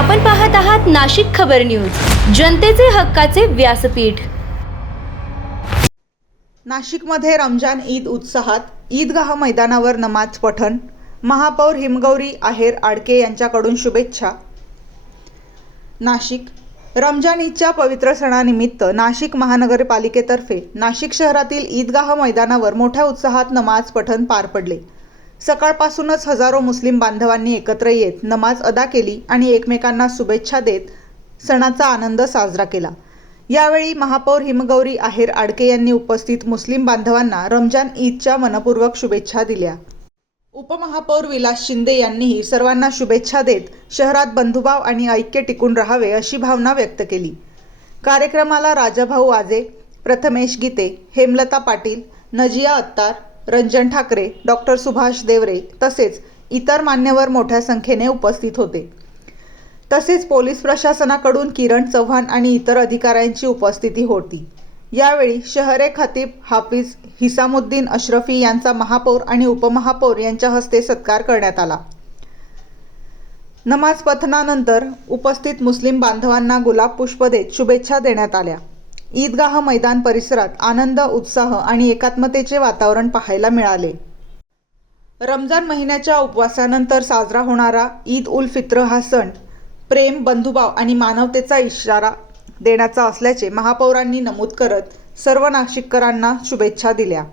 आपण पाहत आहात नाशिक खबर न्यूज, जनतेचे हक्काचे व्यासपीठ। नाशिकमध्ये रमजान ईद उत्साहात, ईदगाह मैदानावर नमाज पठण, महापौर हिमगौरी आहेर आडके यांच्याकडून शुभेच्छा। नाशिक रमजान ईदच्या पवित्र सणानिमित्त नाशिक महानगरपालिकेतर्फे नाशिक शहरातील ईदगाह मैदानावर मोठ्या उत्साहात नमाज पठण पार पडले। सकाळपासूनच हजारो मुस्लिम बांधवांनी एकत्र येत नमाज अदा केली आणि एकमेकांना शुभेच्छा देत सणाचा आनंद साजरा केला। यावेळी महापौर हिमगौरी आहेर आडके यांनी उपस्थित मुस्लिम बांधवांना रमजान ईदच्या मनपूर्वक शुभेच्छा दिल्या। उपमहापौर विलास शिंदे यांनीही सर्वांना शुभेच्छा देत शहरात बंधुभाव आणि ऐक्य टिकून राहावे अशी भावना व्यक्त केली। कार्यक्रमाला राजाभाऊ आजे, प्रथमेश गीते, हेमलता पाटील, नजिया अत्तार, रंजन ठाकरे, डॉक्टर सुभाष देवरे तसेच इतर मान्यवर मोठ्या संख्येने उपस्थित होते। तसेच पोलीस प्रशासनाकडून किरण चव्हाण आणि इतर अधिकाऱ्यांची उपस्थिती होती। यावेळी शहरे खतीब हाफिज हिसामुद्दीन अशरफी यांचा महापौर आणि उपमहापौर यांच्या हस्ते सत्कार करण्यात आला। नमाज पठणानंतर उपस्थित मुस्लिम बांधवांना गुलाब पुष्प देत शुभेच्छा देण्यात आल्या। ईदगाह मैदान परिसरात आनंद, उत्साह आणि एकात्मतेचे वातावरण पाहायला मिळाले। रमजान महिन्याच्या उपवासानंतर साजरा होणारा ईद उल फित्र हा सण प्रेम, बंधुभाव आणि मानवतेचा इशारा देण्याचा असल्याचे महापौरांनी नमूद करत सर्व नाशिककरांना शुभेच्छा दिल्या।